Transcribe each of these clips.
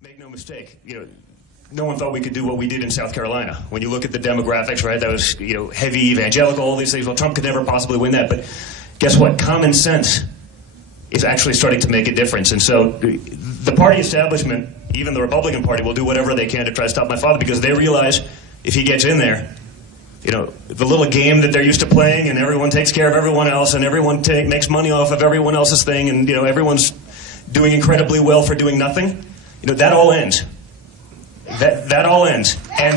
Make no mistake, no one thought we could do what we did in South Carolina. When you look at the demographics, right, that was, heavy evangelical, all these things. Well, Trump could never possibly win that. But guess what? Common sense is actually starting to make a difference. And so the party establishment, even the Republican Party, will do whatever they can to try to stop my father, because they realize if he gets in there, the little game that they're used to playing, and everyone takes care of everyone else, and everyone makes money off of everyone else's thing, and everyone's doing incredibly well for doing nothing, that all ends. That all ends. And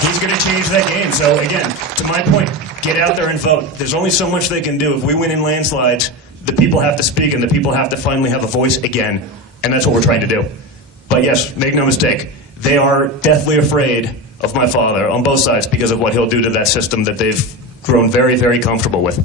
he's going to change that game. So again, to my point, get out there and vote. There's only so much they can do. If we win in landslides, the people have to speak, and the people have to finally have a voice again. And that's what we're trying to do. But yes, make no mistake, they are deathly afraid of my father on both sides because of what he'll do to that system that they've grown very, very comfortable with.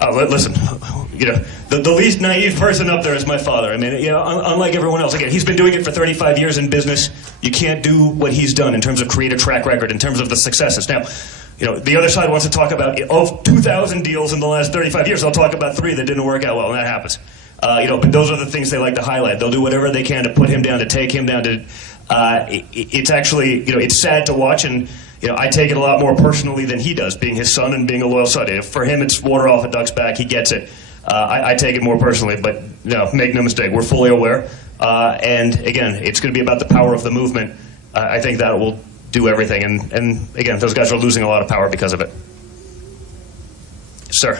Listen, the least naive person up there is my father. I mean, unlike everyone else, again, he's been doing it for 35 years in business. You can't do what he's done in terms of create a track record, in terms of the successes. Now, the other side wants to talk about, of 2,000 deals in the last 35 years, they'll talk about 3 that didn't work out well, and that happens. But those are the things they like to highlight. They'll do whatever they can to put him down, to take him down. It's actually, it's sad to watch, and I take it a lot more personally than he does, being his son and being a loyal son. For him, it's water off a duck's back. He gets it. I take it more personally, but no, make no mistake, we're fully aware. And again, it's going to be about the power of the movement. I think that will do everything. And again, those guys are losing a lot of power because of it. Sir.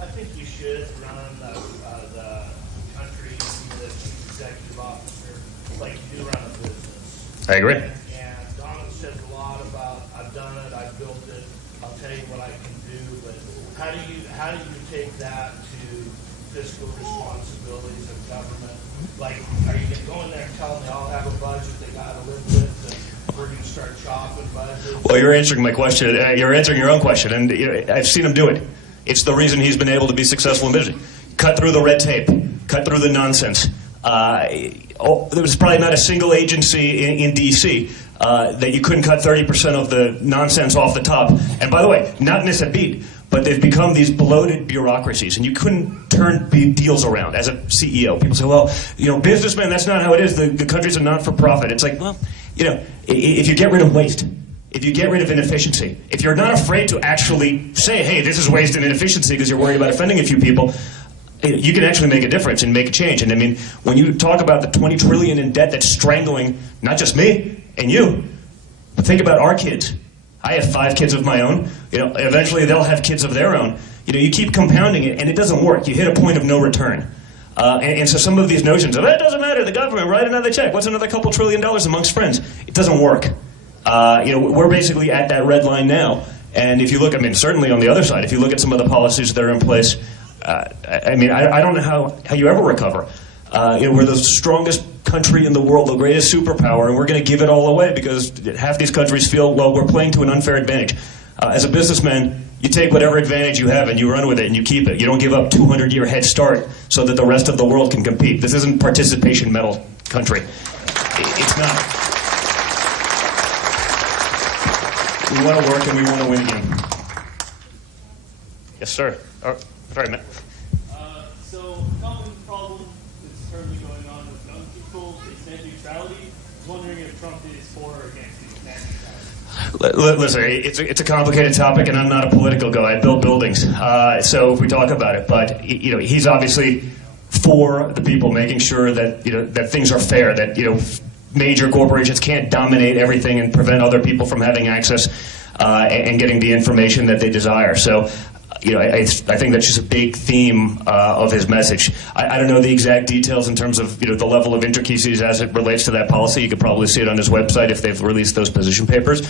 I think you should run the country, be the chief executive officer, like you do run a business. I agree. And Donald says a lot about, I've done it, I've built it, I'll tell you what I can do, but how do you take that to fiscal responsibilities of government? Like, are you going to go in there and tell them they all have a budget they got to live with, and we're going to start chopping budgets? Well, you're answering my question. You're answering your own question, and I've seen him do it. It's the reason he's been able to be successful in business. Cut through the red tape. Cut through the nonsense. There was probably not a single agency in D.C. That you couldn't cut 30% of the nonsense off the top. And by the way, not miss a beat, but they've become these bloated bureaucracies, and you couldn't turn big deals around as a CEO. People say, well, businessmen, that's not how it is. The country's a not-for-profit. It's like, well, if you get rid of waste, if you get rid of inefficiency, if you're not afraid to actually say, hey, this is waste and inefficiency because you're worried about offending a few people, you can actually make a difference and make a change. And I mean, when you talk about the $20 trillion in debt that's strangling not just me and you, but think about our kids. I have 5 kids of my own. Eventually they'll have kids of their own. You keep compounding it, and it doesn't work. You hit a point of no return. And so some of these notions of, it doesn't matter, the government, write another check. What's another couple $1 trillion amongst friends? It doesn't work. We're basically at that red line now. And if you look, certainly on the other side, if you look at some of the policies that are in place, I don't know how you ever recover. We're the strongest country in the world, the greatest superpower, and we're going to give it all away because half these countries feel, well, we're playing to an unfair advantage. As a businessman, you take whatever advantage you have and you run with it and you keep it. You don't give up 200-year head start so that the rest of the world can compete. This isn't participation medal country. It's not. We want to work and we want to win again. Yes, sir. Sorry, Matt. So, common problem that's currently going on with young people is net neutrality. I was wondering if Trump is for or against net neutrality. Listen, it's a complicated topic, and I'm not a political guy. I build buildings, so if we talk about it, but he's obviously for the people, making sure that that things are fair, that major corporations can't dominate everything and prevent other people from having access and getting the information that they desire. So. I think that's just a big theme of his message. I don't know the exact details in terms of the level of intricacies as it relates to that policy. You could probably see it on his website if they've released those position papers.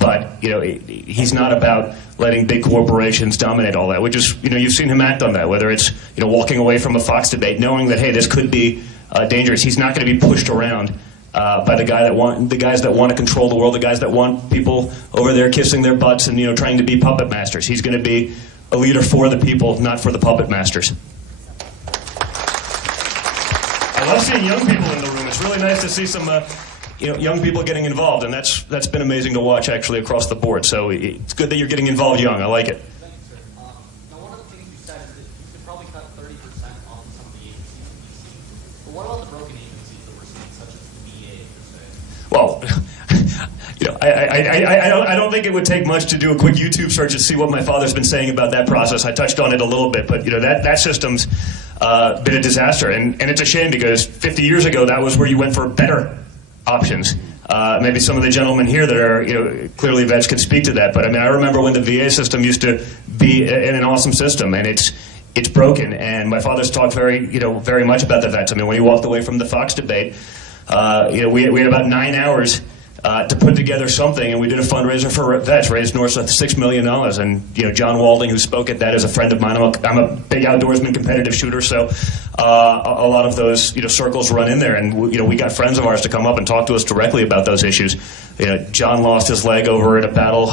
But he's not about letting big corporations dominate all that. Which is you've seen him act on that. Whether it's walking away from a Fox debate, knowing that hey, this could be dangerous. He's not going to be pushed around. By the guys that want to control the world, the guys that want people over there kissing their butts and trying to be puppet masters. He's going to be a leader for the people, not for the puppet masters. I love seeing young people in the room. It's really nice to see some young people getting involved, and that's been amazing to watch actually across the board. So it's good that you're getting involved young. I like it. Thank you, sir. Now, one of the things you said is that you could probably cut 30% on some of the agencies in DC. But what I don't think it would take much to do a quick YouTube search and see what my father's been saying about that process. I touched on it a little bit, but that system's been a disaster, and it's a shame because 50 years ago that was where you went for better options. Maybe some of the gentlemen here that are clearly vets can speak to that, but I mean I remember when the VA system used to be an awesome system, and it's broken. And my father's talked very much about the vets. I mean when he walked away from the Fox debate, we had about 9 hours to put together something, and we did a fundraiser for vets, raised north of $6 million. And John Walding, who spoke at that, is a friend of mine. I'm a big outdoorsman, competitive shooter, so a lot of those circles run in there, and we got friends of ours to come up and talk to us directly about those issues. John lost his leg over at a battle,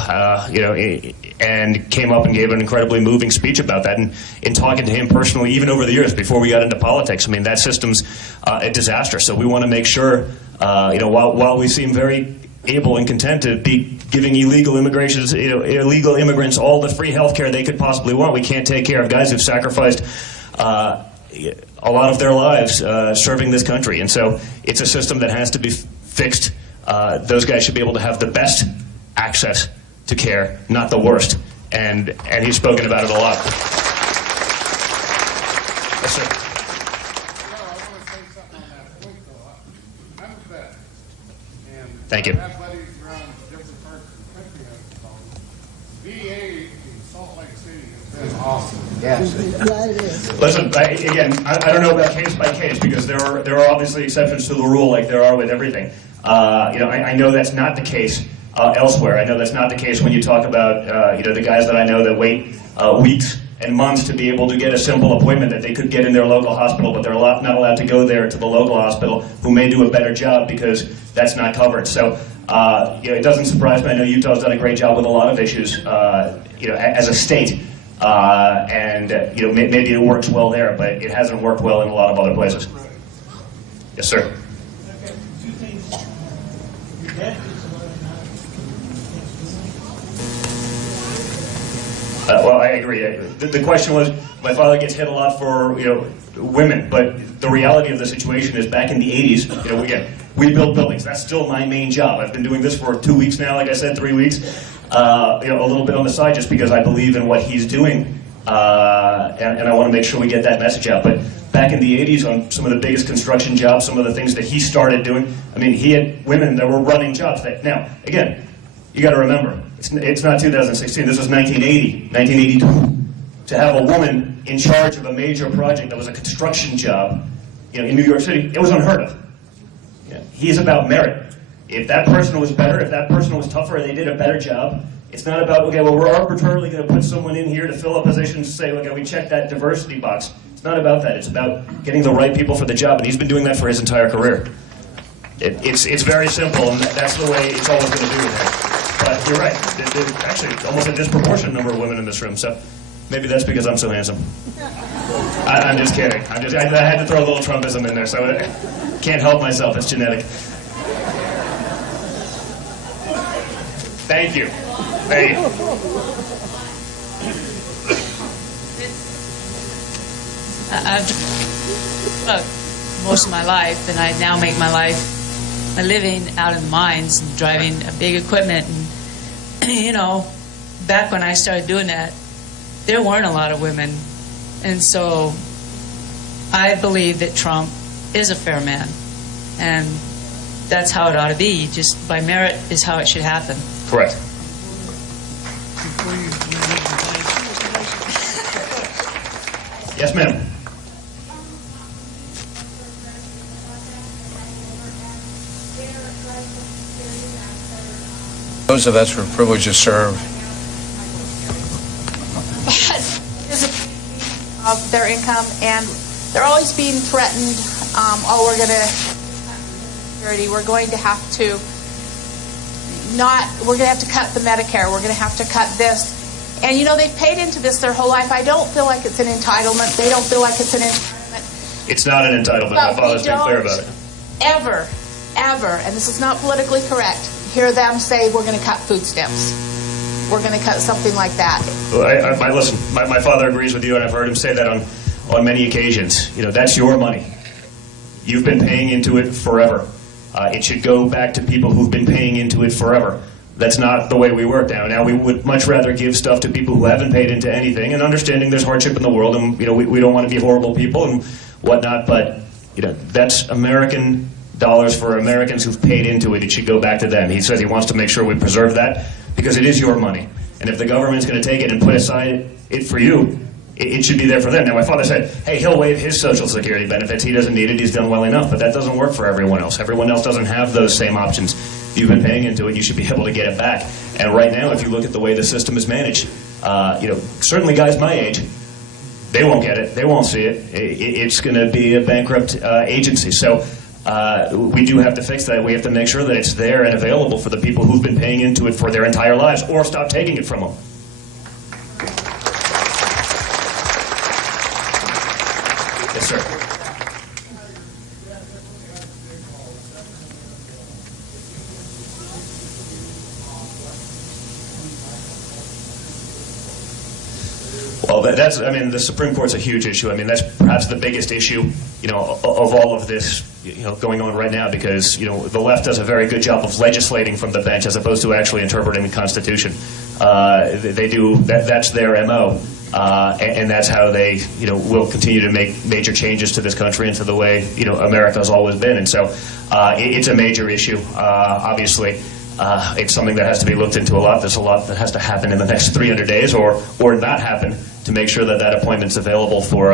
and came up and gave an incredibly moving speech about that. And in talking to him personally, even over the years before we got into politics, I mean that system's a disaster. So we want to make sure, while we seem very able and content to be giving illegal immigrants all the free health care they could possibly want, we can't take care of guys who've sacrificed a lot of their lives serving this country. And so it's a system that has to be fixed. Those guys should be able to have the best access to care, not the worst. And he's spoken about it a lot. Yes, sir. Thank you. I have buddies around different parts of the country that have called. VA in Salt Lake City has been awesome. Yes. Yeah, it is. Listen, I don't know about case by case because there are obviously exceptions to the rule, like there are with everything. I know that's not the case elsewhere. I know that's not the case when you talk about the guys that I know that wait weeks and months to be able to get a simple appointment that they could get in their local hospital, but they're not allowed to go there to the local hospital, who may do a better job because that's not covered. So it doesn't surprise me. I know Utah's done a great job with a lot of issues, as a state, and maybe it works well there, but it hasn't worked well in a lot of other places. Yes, sir. Okay, two things. Your dad is Well, I agree. The question was, my father gets hit a lot for women, but the reality of the situation is back in the 80s, we built buildings. That's still my main job. I've been doing this for 2 weeks now, like I said, 3 weeks, a little bit on the side just because I believe in what he's doing, and I want to make sure we get that message out. But back in the 80s, on some of the biggest construction jobs, some of the things that he started doing, I mean, he had women that were running jobs. Now, again, you got to remember, it's not 2016, this was 1980, 1982. To have a woman in charge of a major project that was a construction job, in New York City, it was unheard of. He's about merit. If that person was better, if that person was tougher, and they did a better job, it's not about, okay, well, we're arbitrarily going to put someone in here to fill a position to say, okay, we checked that diversity box. It's not about that. It's about getting the right people for the job, and he's been doing that for his entire career. It's very simple, and that's the way it's always going to be with him. But you're right. There's actually almost a disproportionate number of women in this room, so maybe that's because I'm so handsome. I'm just kidding. I had to throw a little Trumpism in there, so I can't help myself. It's genetic. Thank you. Thank you. I've most of my life, and I now make my living out in the mines and driving a big equipment. And back when I started doing that, there weren't a lot of women, and so I believe that Trump is a fair man, and that's how it ought to be. Just by merit is how it should happen. Correct. Yes, ma'am. Those of us who are privileged to serve. Of their income, and they're always being threatened. We're going to security. We're going to have to cut the Medicare. We're going to have to cut this. And they've paid into this their whole life. I don't feel like it's an entitlement. They don't feel like it's an entitlement. It's not an entitlement. My father's been clear about it. Ever, and this is not politically correct, hear them say we're going to cut food stamps. We're going to cut something like that. Listen, my father agrees with you, and I've heard him say that on many occasions. That's your money. You've been paying into it forever. It should go back to people who've been paying into it forever. That's not the way we work now. Now we would much rather give stuff to people who haven't paid into anything, and understanding there's hardship in the world, and we don't want to be horrible people and whatnot. But that's American dollars for Americans who've paid into it. It should go back to them. He says he wants to make sure we preserve that because it is your money, and if the government's going to take it and put aside it for you, it should be there for them. Now, my father said, hey, he'll waive his Social Security benefits. He doesn't need it. He's done well enough. But that doesn't work for everyone else. Everyone else doesn't have those same options. If you've been paying into it, you should be able to get it back. And right now, if you look at the way the system is managed, certainly guys my age, they won't get it. They won't see it. It's going to be a bankrupt agency. So we do have to fix that. We have to make sure that it's there and available for the people who've been paying into it for their entire lives, or stop taking it from them. Yes, sir. Well, the Supreme Court's a huge issue. I mean, that's perhaps the biggest issue, of all of this, going on right now, because, the left does a very good job of legislating from the bench as opposed to actually interpreting the Constitution. They do, that's their MO. And that's how they, will continue to make major changes to this country and to the way, America's always been. And so it's a major issue, obviously. It's something that has to be looked into a lot. There's a lot that has to happen in the next 300 days or not happen to make sure that appointment's available for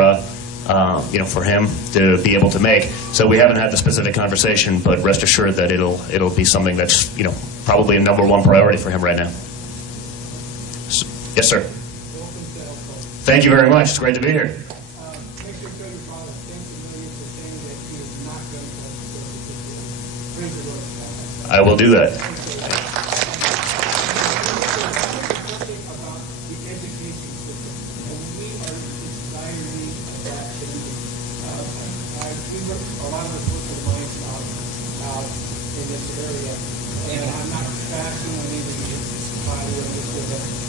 him to be able to make. So we haven't had the specific conversation, but rest assured that it'll be something that's, probably a #1 priority for him right now. Yes, sir. Thank you very much. It's great to be here. I will do that.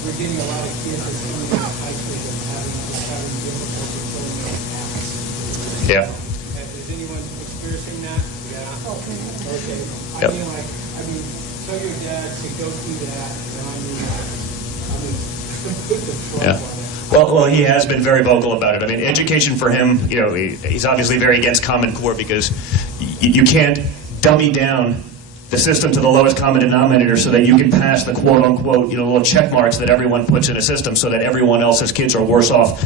We're getting a lot of kids that are coming out of high school and having difficulty filling out apps. Yeah. Is anyone experiencing that? Yeah. Okay. Yep. I mean, tell your dad to go through that, and Yeah. Well, he has been very vocal about it. I mean, education for him, he's obviously very against Common Core because you can't dummy down the system to the lowest common denominator so that you can pass the quote-unquote, little check marks that everyone puts in a system so that everyone else's kids are worse off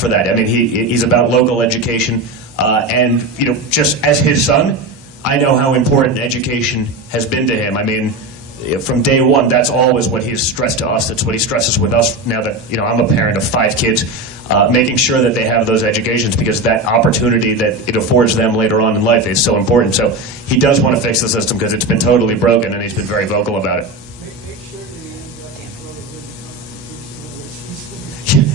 for that. I mean, he's about local education. And, just as his son, I know how important education has been to him. I mean, from day one, that's always what he's stressed to us. That's what he stresses with us now that, I'm a parent of 5 kids, making sure that they have those educations because that opportunity that it affords them later on in life is so important. So he does want to fix the system because it's been totally broken, and he's been very vocal about it.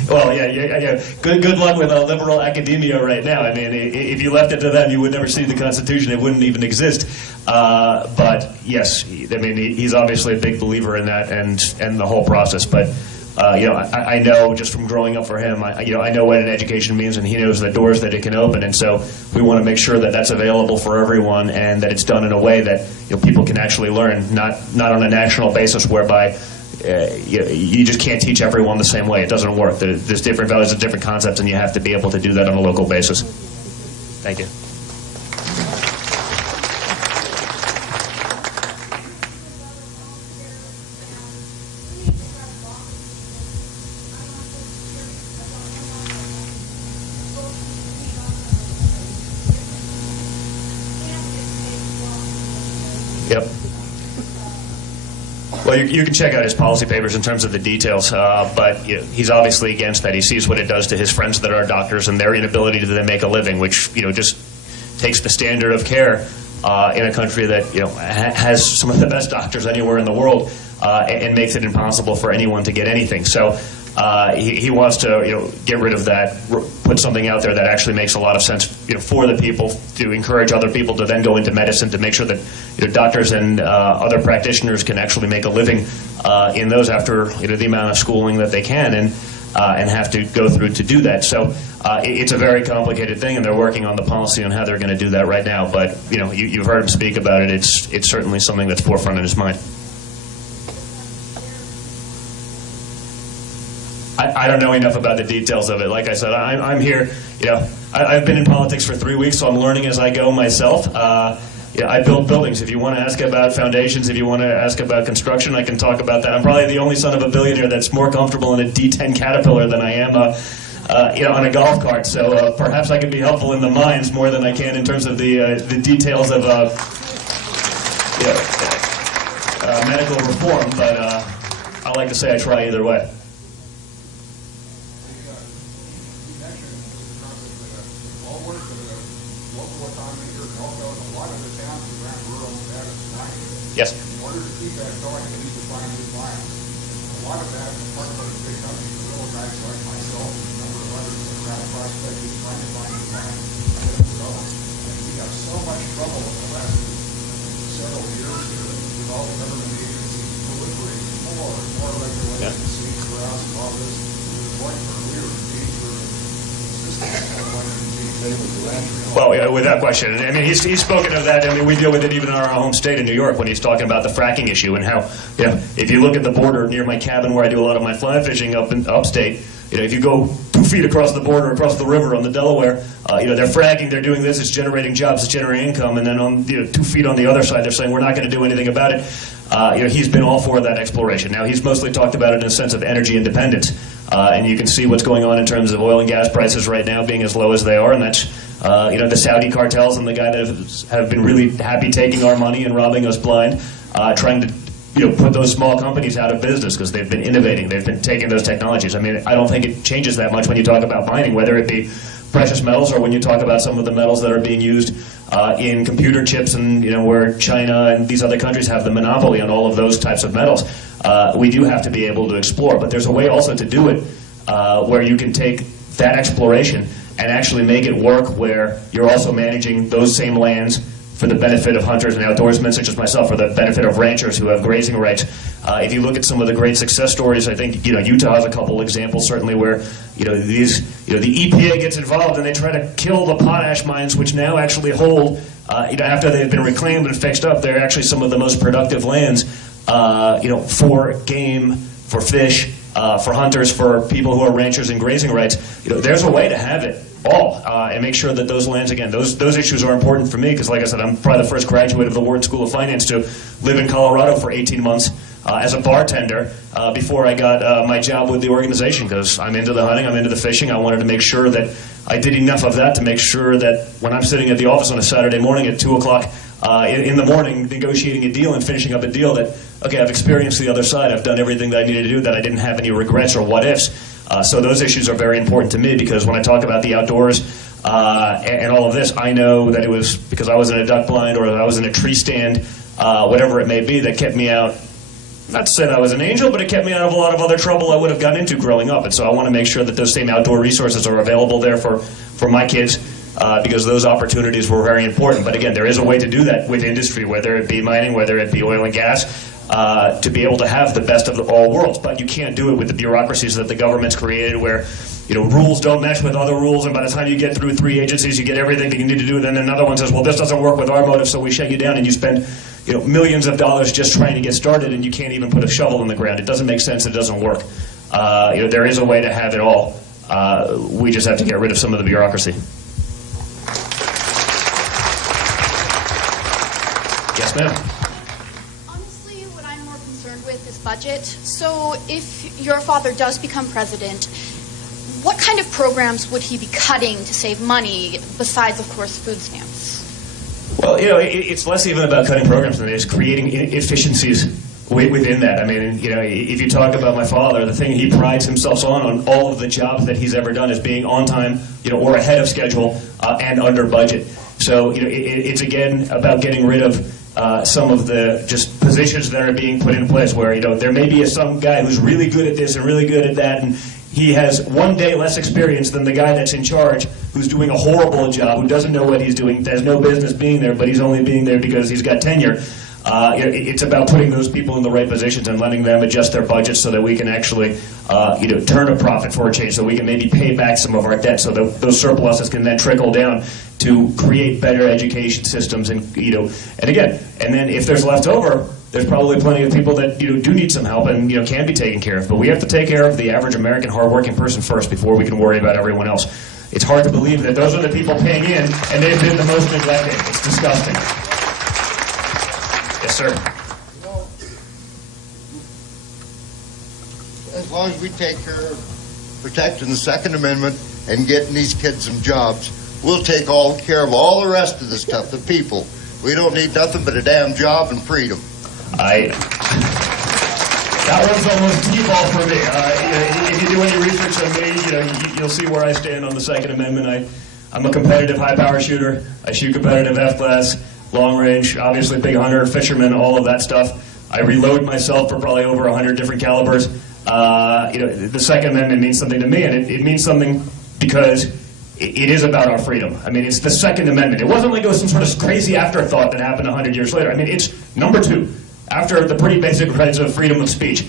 Well, yeah. Good luck with liberal academia right now. I mean, if you left it to them, you would never see the Constitution. It wouldn't even exist. But yes, he's obviously a big believer in that and the whole process. But I know just from growing up for him, I know what an education means, and he knows the doors that it can open. And so we want to make sure that that's available for everyone, and that it's done in a way that people can actually learn, not on a national basis whereby. You just can't teach everyone the same way. It doesn't work. There's different values and different concepts, and you have to be able to do that on a local basis. Thank you. Yep. Well, you can check out his policy papers in terms of the details, but he's obviously against that. He sees what it does to his friends that are doctors and their inability to then make a living, which just takes the standard of care in a country that has some of the best doctors anywhere in the world and makes it impossible for anyone to get anything. So he wants to get rid of that, put something out there that actually makes a lot of sense for the people, to encourage other people to then go into medicine, to make sure that doctors and other practitioners can actually make a living in those after the amount of schooling that they can and have to go through to do that. So it's a very complicated thing, and they're working on the policy on how they're going to do that right now. But you've heard him speak about it. It's certainly something that's forefront in his mind. I don't know enough about the details of it. Like I said, I'm here, I've been in politics for 3 weeks, so I'm learning as I go myself. I build buildings. If you want to ask about foundations, if you want to ask about construction, I can talk about that. I'm probably the only son of a billionaire that's more comfortable in a D10 Caterpillar than I am on a golf cart. So perhaps I can be helpful in the mines more than I can in terms of the details of medical reform. But I like to say I try either way. Yes. In order to keep that going, we need to find new clients. A lot of that is part of the big companies, the little guys like myself, and a number of others that are out prospecting, trying to find new clients. And we have so much trouble in the last several years here with all the government agencies proliferating more and more regulations, safe grounds, and all this. To the point where we are in danger of systems kind of like being able to entry. Well, yeah, without question. I mean, he's spoken of that. I mean, we deal with it even in our home state of New York when he's talking about the fracking issue and how, if you look at the border near my cabin where I do a lot of my fly fishing up in upstate, if you go 2 feet across the border, across the river on the Delaware, they're fracking, they're doing this, it's generating jobs, it's generating income, and then on 2 feet on the other side, they're saying we're not going to do anything about it. He's been all for that exploration. Now, he's mostly talked about it in a sense of energy independence, and you can see what's going on in terms of oil and gas prices right now being as low as they are, and that's the Saudi cartels and the guy that have been really happy taking our money and robbing us blind, trying to put those small companies out of business because they've been innovating, they've been taking those technologies. I mean, I don't think it changes that much when you talk about mining, whether it be precious metals or when you talk about some of the metals that are being used in computer chips and where China and these other countries have the monopoly on all of those types of metals. We do have to be able to explore, but there's a way also to do it where you can take that exploration and actually make it work where you're also managing those same lands for the benefit of hunters and outdoorsmen such as myself, for the benefit of ranchers who have grazing rights. If you look at some of the great success stories, I think Utah has a couple examples certainly where the EPA gets involved and they try to kill the potash mines, which now actually hold after they've been reclaimed and fixed up. They're actually some of the most productive lands for game, for fish, for hunters, for people who are ranchers and grazing rights. There's a way to have it all and make sure that those lands, again, those issues are important for me because, like I said, I'm probably the first graduate of the Wharton School of Finance to live in Colorado for 18 months as a bartender before I got my job with the organization because I'm into the hunting, I'm into the fishing. I wanted to make sure that I did enough of that to make sure that when I'm sitting at the office on a Saturday morning at 2 o'clock in the morning negotiating a deal and finishing up a deal that, okay, I've experienced the other side, I've done everything that I needed to do, that I didn't have any regrets or what-ifs. So those issues are very important to me because when I talk about the outdoors and all of this, I know that it was because I was in a duck blind or I was in a tree stand, whatever it may be, that kept me out. Not to say that I was an angel, but it kept me out of a lot of other trouble I would have gotten into growing up. And so I want to make sure that those same outdoor resources are available there for my kids because those opportunities were very important. But again, there is a way to do that with industry, whether it be mining, whether it be oil and gas, to be able to have the best of all worlds. But you can't do it with the bureaucracies that the government's created where rules don't mesh with other rules, and by the time you get through 3 agencies, you get everything that you need to do, and then another one says, well, this doesn't work with our motive, so we shut you down, and you spend millions of dollars just trying to get started, and you can't even put a shovel in the ground. It doesn't make sense. It doesn't work. There is a way to have it all. We just have to get rid of some of the bureaucracy. Yes, ma'am. Honestly, what I'm more concerned with is budget. So if your father does become president, what kind of programs would he be cutting to save money besides, of course, food stamps? Well, it's less even about cutting programs than it is creating efficiencies within that. I mean, if you talk about my father, the thing he prides himself on all of the jobs that he's ever done is being on time, or ahead of schedule and under budget. So, it's again about getting rid of some of the just positions that are being put in place where, there may be some guy who's really good at this and really good at that, and he has 1 day less experience than the guy that's in charge who's doing a horrible job, who doesn't know what he's doing, has no business being there, but he's only being there because he's got tenure. It's about putting those people in the right positions and letting them adjust their budgets so that we can actually, turn a profit for a change, so we can maybe pay back some of our debt, so that those surpluses can then trickle down to create better education systems, and then if there's left over, there's probably plenty of people that do need some help and can be taken care of. But we have to take care of the average American hardworking person first before we can worry about everyone else. It's hard to believe that those are the people paying in, and they've been the most neglected. It's disgusting. Yes, sir. As long as we take care of protecting the Second Amendment and getting these kids some jobs, we'll take all care of all the rest of the stuff, the people. We don't need nothing but a damn job and freedom. That one's almost T-ball for me. If you do any research on me, you'll see where I stand on the Second Amendment. I'm a competitive high-power shooter. I shoot competitive F-class, long range, obviously big hunter, fisherman, all of that stuff. I reload myself for probably over 100 different calibers. The Second Amendment means something to me, and it means something because it is about our freedom. I mean, it's the Second Amendment. It wasn't like it was some sort of crazy afterthought that happened 100 years later. I mean, it's number 2, after the pretty basic rights of freedom of speech.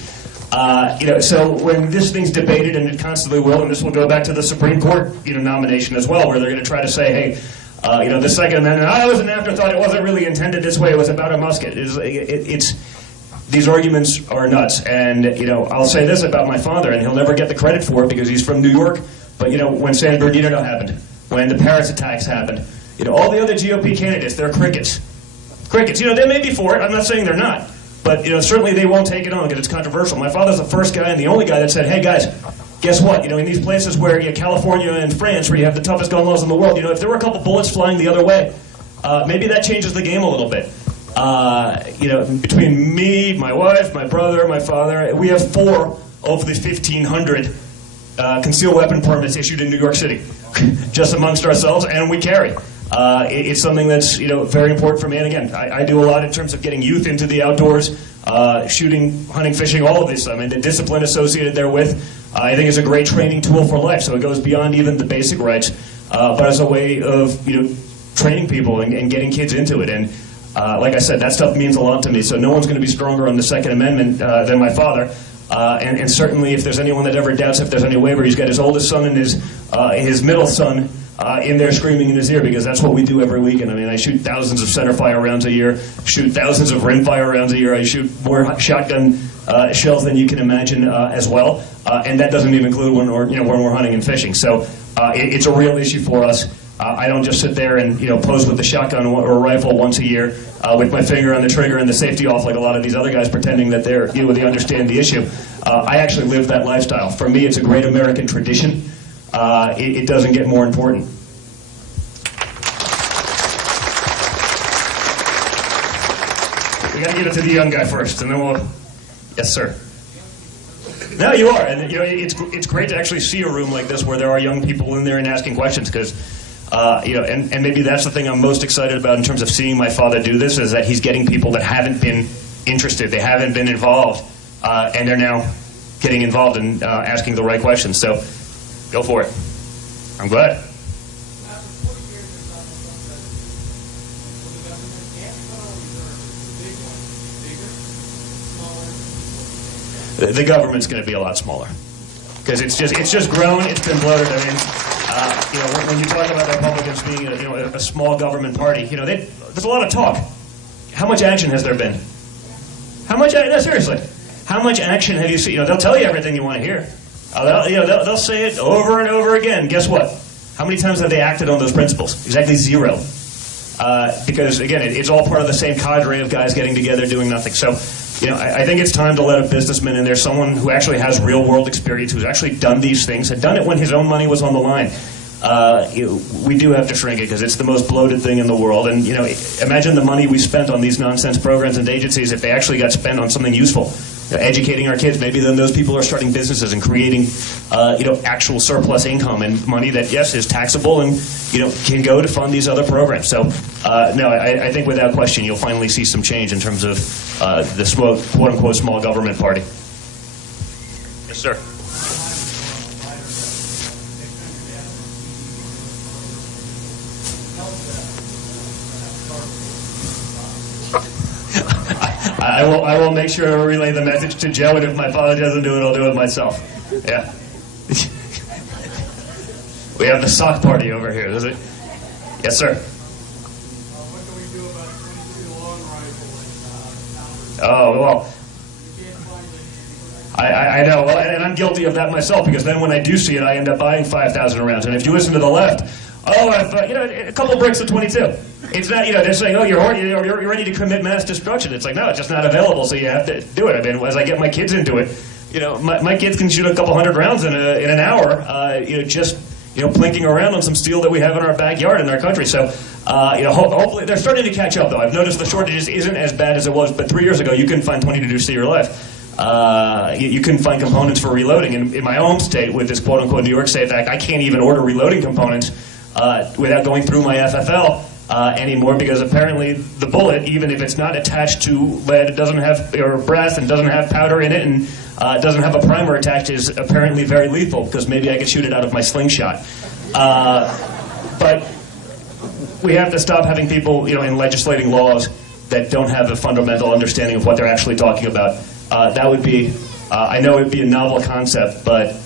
So when this thing's debated, and it constantly will, and this will go back to the Supreme Court, nomination as well, where they're going to try to say, hey, the Second Amendment, it was an afterthought. It wasn't really intended this way. It was about a musket. These arguments are nuts. And, I'll say this about my father, and he'll never get the credit for it because he's from New York. But, when San Bernardino happened, when the Paris attacks happened, all the other GOP candidates, they're crickets. Crickets. They may be for it. I'm not saying they're not. But, certainly they won't take it on because it's controversial. My father's the first guy and the only guy that said, hey, guys, guess what? In these places where, California and France, where you have the toughest gun laws in the world, if there were a couple bullets flying the other way, maybe that changes the game a little bit. Between me, my wife, my brother, my father, we have 4 of the 1,500 concealed weapon permits issued in New York City, just amongst ourselves, and we carry. It's something that's very important for me. And again, I do a lot in terms of getting youth into the outdoors, shooting, hunting, fishing, all of this. I mean, the discipline associated therewith, I think, is a great training tool for life. So it goes beyond even the basic rights, but as a way of training people and getting kids into it. And like I said, that stuff means a lot to me. So no one's going to be stronger on the Second Amendment than my father. And certainly, if there's anyone that ever doubts if there's any waiver, he's got his oldest son and his middle son in there screaming in his ear, because that's what we do every weekend. I mean, I shoot thousands of center fire rounds a year, shoot thousands of rim fire rounds a year. I shoot more shotgun shells than you can imagine as well, and that doesn't even include when we're hunting and fishing. So it's a real issue for us. I don't just sit there and pose with the shotgun or a rifle once a year with my finger on the trigger and the safety off like a lot of these other guys pretending that they understand the issue. I actually live that lifestyle. For me, it's a great American tradition. It doesn't get more important. We got to give it to the young guy first, and then we'll. Yes, sir. No, you are, and it's great to actually see a room like this where there are young people in there and asking questions, because. And maybe that's the thing I'm most excited about in terms of seeing my father do this, is that he's getting people that haven't been interested, they haven't been involved, and they're now getting involved and asking the right questions. So, go for it. I'm glad. The government's going to be a lot smaller, because it's just grown, it's been bloated. I mean. When you talk about the Republicans being a small government party, there's a lot of talk. How much action has there been? No, seriously. How much action have you seen? They'll tell you everything you want to hear. They'll say it over and over again. Guess what? How many times have they acted on those principles? Exactly 0. Because, again, it's all part of the same cadre of guys getting together doing nothing. So, I think it's time to let a businessman in there, someone who actually has real-world experience, who's actually done these things, had done it when his own money was on the line. We do have to shrink it because it's the most bloated thing in the world. And, imagine the money we spent on these nonsense programs and agencies if they actually got spent on something useful. Educating our kids, maybe then those people are starting businesses and creating, actual surplus income and money that, yes, is taxable and, can go to fund these other programs. So, no, I think without question you'll finally see some change in terms of the small, quote-unquote small government party. Yes, sir. I will make sure to relay the message to Joe, and if my father doesn't do it, I'll do it myself. Yeah. We have the sock party over here, is it? Yes, sir. What can we do about 22 long rifle Oh, well, You can't find it. I know, well, and I'm guilty of that myself, because then when I do see it, I end up buying 5,000 rounds. And if you listen to the left, a couple bricks of 22. It's not, they're saying, you're ready to commit mass destruction. It's like, no, it's just not available, so you have to do it. I mean, as I get my kids into it, my kids can shoot a couple hundred rounds in an hour, just plinking around on some steel that we have in our backyard in our country. So, hopefully they're starting to catch up, though. I've noticed the shortage isn't as bad as it was, but 3 years ago, you couldn't find 22 to save your life. You couldn't find components for reloading. In my own state, with this quote-unquote New York Safe Act, I can't even order reloading components without going through my FFL anymore, because apparently the bullet, even if it's not attached to lead, it doesn't have, or brass, and doesn't have powder in it, and doesn't have a primer attached, is apparently very lethal, because maybe I could shoot it out of my slingshot. But we have to stop having people, in legislating laws that don't have a fundamental understanding of what they're actually talking about. That would be, I know it would be a novel concept, but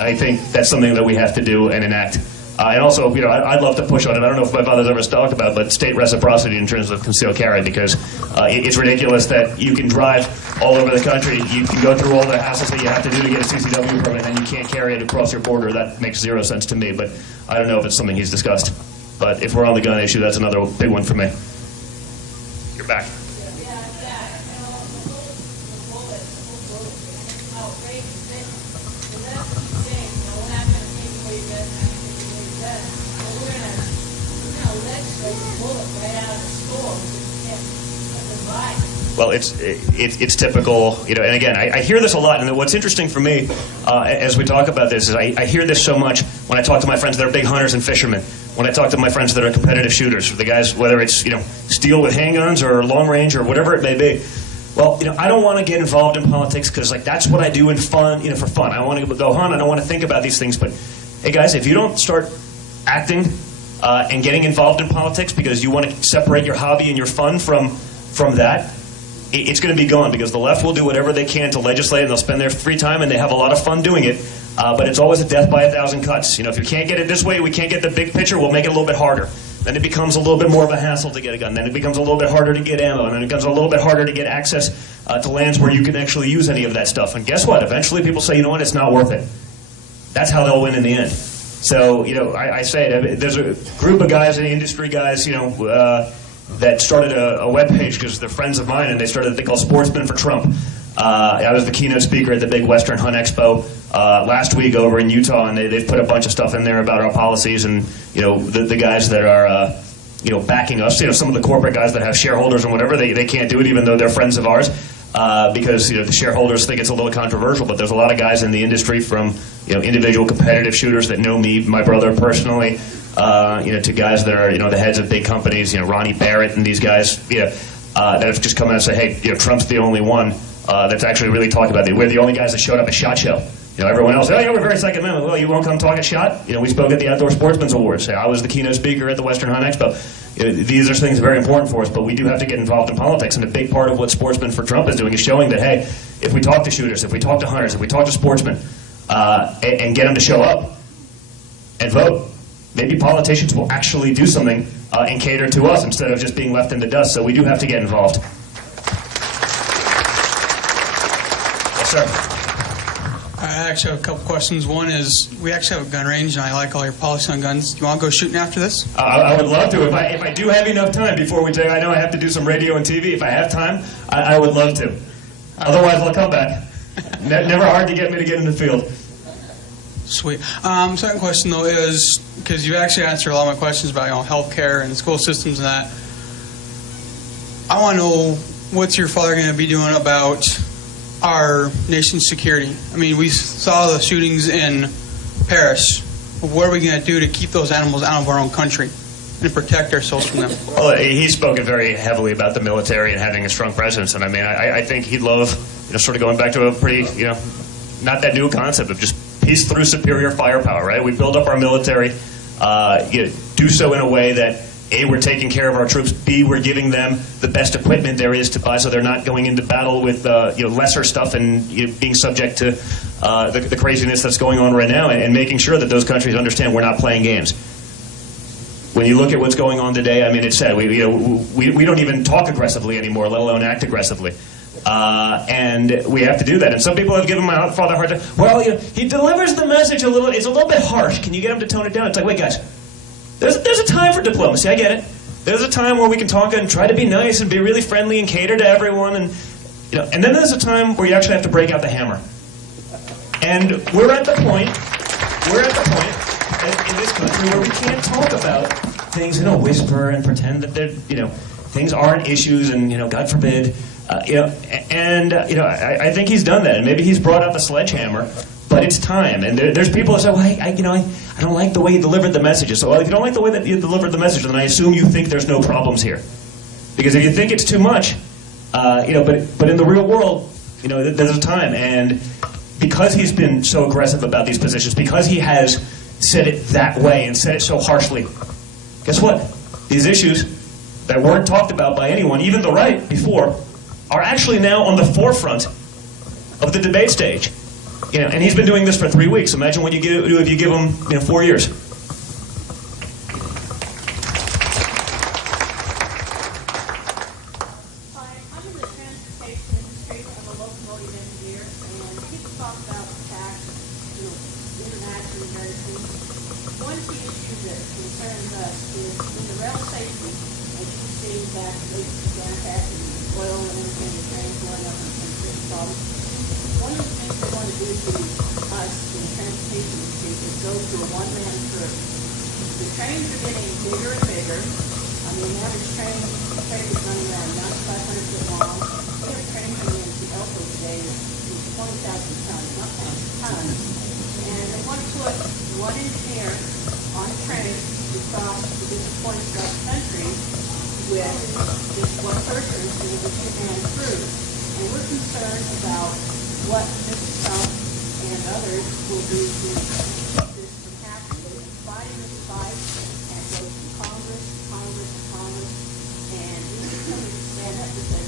I think that's something that we have to do and enact. And also, I'd love to push on it. I don't know if my father's ever talked about, but state reciprocity in terms of concealed carry, because it's ridiculous that you can drive all over the country, you can go through all the hassles that you have to do to get a CCW permit, and you can't carry it across your border. That makes zero sense to me, but I don't know if it's something he's discussed. But if we're on the gun issue, that's another big one for me. You're back. Well, it's typical, and again, I hear this a lot, and what's interesting for me as we talk about this is I hear this so much when I talk to my friends that are big hunters and fishermen, when I talk to my friends that are competitive shooters, the guys, whether it's, steel with handguns or long range or whatever it may be. Well, I don't want to get involved in politics because, that's what I do in fun, for fun. I want to go hunt, I don't want to think about these things, but hey guys, if you don't start acting and getting involved in politics because you want to separate your hobby and your fun from that, it's going to be gone, because the left will do whatever they can to legislate, and they'll spend their free time, and they have a lot of fun doing it, but it's always a death by 1,000 cuts. If you can't get it this way, we can't get the big picture, we'll make it a little bit harder. Then it becomes a little bit more of a hassle to get a gun. Then it becomes a little bit harder to get ammo, and then it becomes a little bit harder to get access to lands where you can actually use any of that stuff. And guess what? Eventually people say, it's not worth it. That's how they'll win in the end. So, I say there's a group of guys, industry guys, that started a webpage because they're friends of mine, and they started a thing called Sportsmen for Trump. I was the keynote speaker at the big Western Hunt Expo last week over in Utah, and they've put a bunch of stuff in there about our policies and, the guys that are, backing us. Some of the corporate guys that have shareholders and whatever, they can't do it even though they're friends of ours because, the shareholders think it's a little controversial, but there's a lot of guys in the industry from, individual competitive shooters that know me, my brother personally, to guys that are, the heads of big companies, Ronnie Barrett and these guys, that have just come out and say, hey, Trump's the only one that's actually really talking about it. We're the only guys that showed up at SHOT Show. Everyone else, we're very Second Amendment. Well, you won't come talk at SHOT? We spoke at the Outdoor Sportsman's Awards. I was the keynote speaker at the Western Hunt Expo. These are things very important for us, but we do have to get involved in politics, and a big part of what Sportsmen for Trump is doing is showing that, hey, if we talk to shooters, if we talk to hunters, if we talk to sportsmen, and get them to show up and vote, maybe politicians will actually do something and cater to us instead of just being left in the dust. So we do have to get involved. Yes, sir. I actually have a couple questions. One is, we actually have a gun range, and I like all your policy on guns. Do you want to go shooting after this? I would love to. If I do have enough time before we take, I know I have to do some radio and TV. If I have time, I would love to. Otherwise, I'll come back. Never hard to get me to get in the field. Sweet. Second question, though, is, because you actually answered a lot of my questions about healthcare and school systems and that, I want to know, what's your father going to be doing about our nation's security? I mean, we saw the shootings in Paris. What are we going to do to keep those animals out of our own country and protect ourselves from them? Well, he's spoken very heavily about the military and having a strong presence, and I think he'd love, sort of going back to a pretty, not that new concept of just peace through superior firepower, right? We build up our military, do so in a way that, A, we're taking care of our troops. B, we're giving them the best equipment there is to buy, so they're not going into battle with lesser stuff and being subject to the craziness that's going on right now, and making sure that those countries understand we're not playing games. When you look at what's going on today, I mean, it's sad. We don't even talk aggressively anymore, let alone act aggressively. And we have to do that. And some people have given my father a hard time. Well, he delivers the message it's a little bit harsh. Can you get him to tone it down? It's like, wait, guys, there's a time for diplomacy. I get it. There's a time where we can talk and try to be nice and be really friendly and cater to everyone. And then there's a time where you actually have to break out the hammer. And we're at the point in this country where we can't talk about things in a whisper and pretend that they're, things aren't issues and, God forbid, I think he's done that, and maybe he's brought out the sledgehammer, but it's time. And there's people who say, well, I don't like the way you delivered the messages. So, well, if you don't like the way that you delivered the message, then I assume you think there's no problems here. Because if you think it's too much, but in the real world, there's a time. And because he's been so aggressive about these positions, because he has said it that way and said it so harshly, guess what? These issues that weren't talked about by anyone, even the right before, are actually now on the forefront of the debate stage. And he's been doing this for 3 weeks. Imagine what you do if you give him 4 years. Hi, I'm in the transportation industry. I'm a locomotive engineer, and people talk about tax, international and everything. One key issue that concerns us is in the rail safety, as you've seen back late gas and oil and everything, the trains going up and some big problems. One of the things they want to do to us in the transportation industry is go to a one-man crew. The trains are getting bigger and bigger. I mean, the average train is running around 9,500 foot long. We have a train coming into Elko today is 20,000 tons, not pounds, tons. And they want to put one engineer on a train to cross the different points throughout the country with just one person who is a two-man crew. And we're concerned about what Mr. Trump and others will do to keep this from happening. They've been fighting this fight, and it goes from Congress, and we need somebody to stand up and say,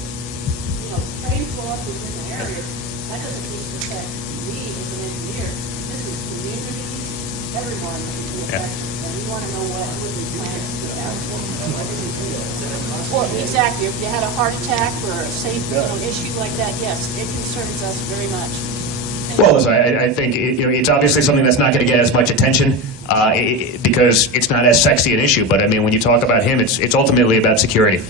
trains go up within the areas. That doesn't mean to affect me as an engineer. This is communities, everyone is affected, and we want to know what we plan to do out. Well, exactly. If you had a heart attack or a safety issue like that, yes, it concerns us very much. Well, listen, I think it's obviously something that's not going to get as much attention because it's not as sexy an issue. But I mean, when you talk about him, it's ultimately about security.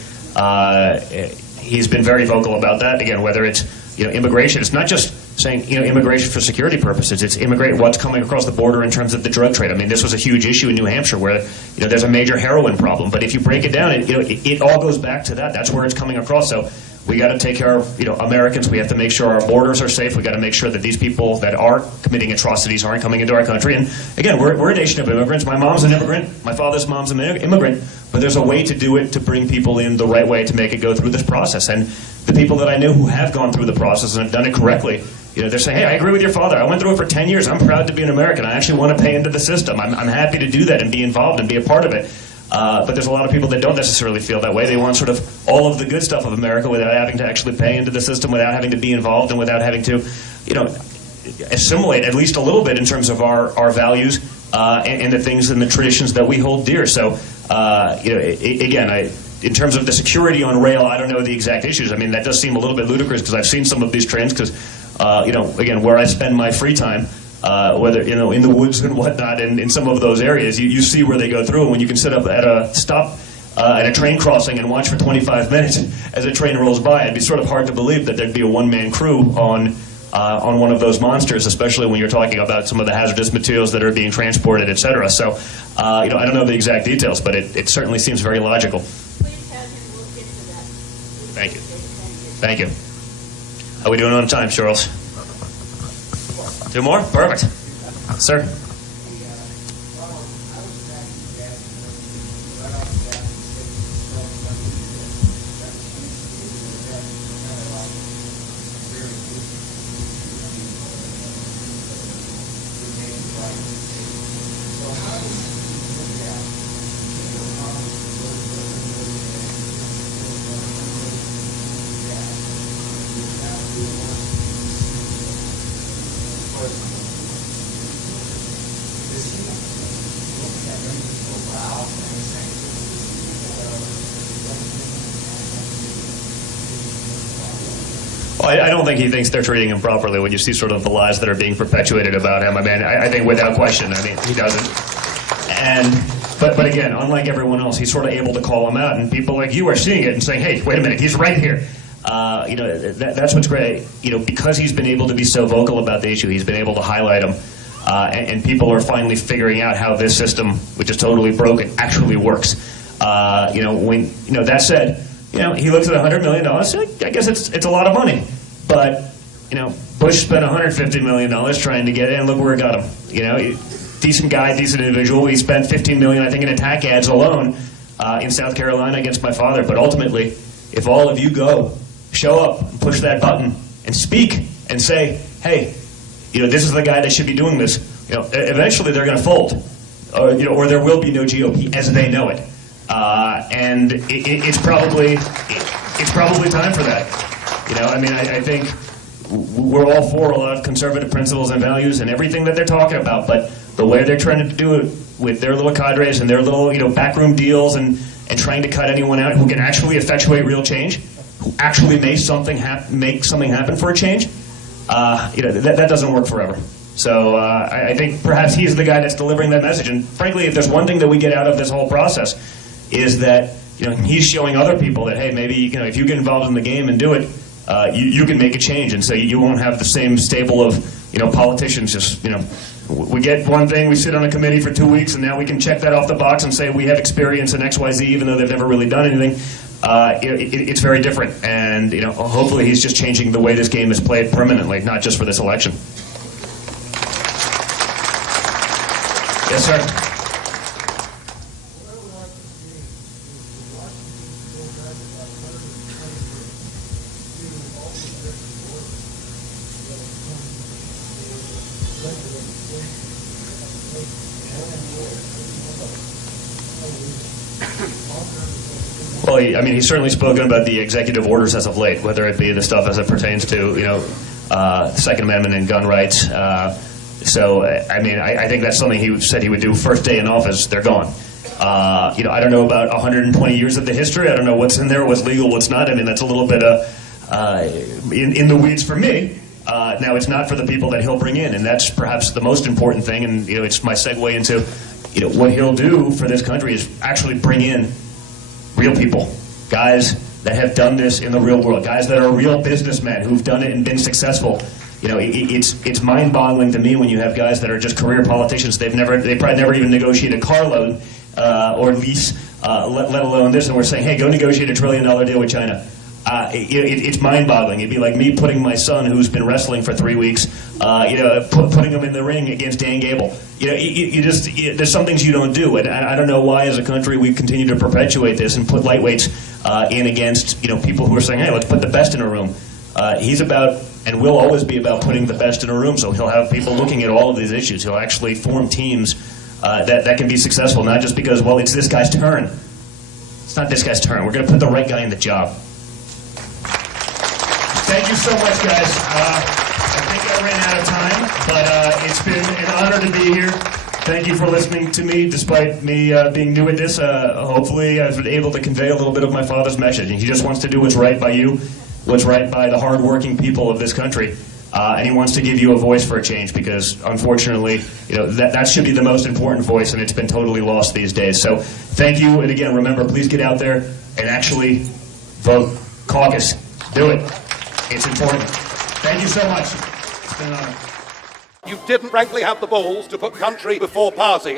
He's been very vocal about that. Again, whether it's immigration, it's not just saying immigration for security purposes. It's what's coming across the border in terms of the drug trade. I mean, this was a huge issue in New Hampshire where there's a major heroin problem. But if you break it down, it all goes back to that. That's where it's coming across. So we got to take care of Americans. We have to make sure our borders are safe. We got to make sure that these people that are committing atrocities aren't coming into our country. And again, we're a nation of immigrants. My mom's an immigrant. My father's mom's an immigrant. But there's a way to do it to bring people in the right way to make it go through this process. And the people that I know who have gone through the process and have done it correctly, they're saying, hey, I agree with your father. I went through it for 10 years. I'm proud to be an American. I actually want to pay into the system. I'm happy to do that and be involved and be a part of it. But there's a lot of people that don't necessarily feel that way. They want sort of all of the good stuff of America without having to actually pay into the system, without having to be involved, and without having to, assimilate at least a little bit in terms of our values and the things and the traditions that we hold dear. So, again, in terms of the security on rail, I don't know the exact issues. I mean, that does seem a little bit ludicrous because I've seen some of these trains because, again, where I spend my free time, whether, in the woods and whatnot, and in some of those areas, you see where they go through. And when you can sit up at a stop at a train crossing and watch for 25 minutes as a train rolls by, it'd be sort of hard to believe that there'd be a one-man crew on one of those monsters, especially when you're talking about some of the hazardous materials that are being transported, et cetera. So, I don't know the exact details, but it certainly seems very logical. Please have him look into that. Thank you. Thank you. How are we doing on time, Charles? 2 more? Perfect. Sir? Well, I don't think he thinks they're treating him properly when you see sort of the lies that are being perpetuated about him. I mean, I think without question, I mean, he doesn't. But again, unlike everyone else, he's sort of able to call him out, and people like you are seeing it and saying, hey, wait a minute, he's right here. That's what's great. Because he's been able to be so vocal about the issue, he's been able to highlight him, and people are finally figuring out how this system, which is totally broken, actually works. That said, he looks at $100 million. I guess it's a lot of money, but Bush spent $150 million trying to get it, and look where it got him. Decent guy, decent individual. He spent $15 million, I think, in attack ads alone in South Carolina against my father. But ultimately, if all of you go, show up, and push that button, and speak, and say, hey, this is the guy that should be doing this. Eventually they're going to fold, or there will be no GOP as they know it. And it's probably time for that. I think we're all for a lot of conservative principles and values and everything that they're talking about, but the way they're trying to do it with their little cadres and their little backroom deals and trying to cut anyone out who can actually effectuate real change, who actually make something happen for a change, that doesn't work forever. So I think perhaps he's the guy that's delivering that message. And frankly, if there's one thing that we get out of this whole process, is that he's showing other people that, hey, maybe if you get involved in the game and do it, you can make a change, and so you won't have the same stable of politicians just we get one thing, we sit on a committee for 2 weeks, and now we can check that off the box and say we have experience in XYZ, even though they've never really done anything. It's very different, and hopefully he's just changing the way this game is played permanently, not just for this election. Yes, sir. Well, he's certainly spoken about the executive orders as of late, whether it be the stuff as it pertains to, the Second Amendment and gun rights. I think that's something he said he would do first day in office. They're gone. I don't know about 120 years of the history. I don't know what's in there, what's legal, what's not. That's a little bit in the weeds for me. Now, it's not for the people that he'll bring in, and that's perhaps the most important thing. And it's my segue into what he'll do for this country is actually bring in real people, guys that have done this in the real world, guys that are real businessmen who've done it and been successful. It's mind-boggling to me when you have guys that are just career politicians. They probably never even negotiated a car loan or lease, let alone this. And we're saying, hey, go negotiate $1 trillion deal with China. It's mind-boggling. It'd be like me putting my son, who's been wrestling for 3 weeks, putting him in the ring against Dan Gable. There's some things you don't do, and I don't know why, as a country, we continue to perpetuate this and put lightweights in against people who are saying, hey, let's put the best in a room. He's about, and will always be about, putting the best in a room. So he'll have people looking at all of these issues. He'll actually form teams that can be successful, not just because, well, it's this guy's turn. It's not this guy's turn. We're going to put the right guy in the job. Thank you so much, guys. I think I ran out of time, but it's been an honor to be here. Thank you for listening to me, despite me being new at this. Hopefully, I've been able to convey a little bit of my father's message. He just wants to do what's right by you, what's right by the hardworking people of this country, and he wants to give you a voice for a change, because, unfortunately, that should be the most important voice, and it's been totally lost these days. So, thank you, and again, remember, please get out there and actually vote, caucus, do it. It's important. Thank you so much. It's been an honor. You didn't, frankly, have the balls to put country before party.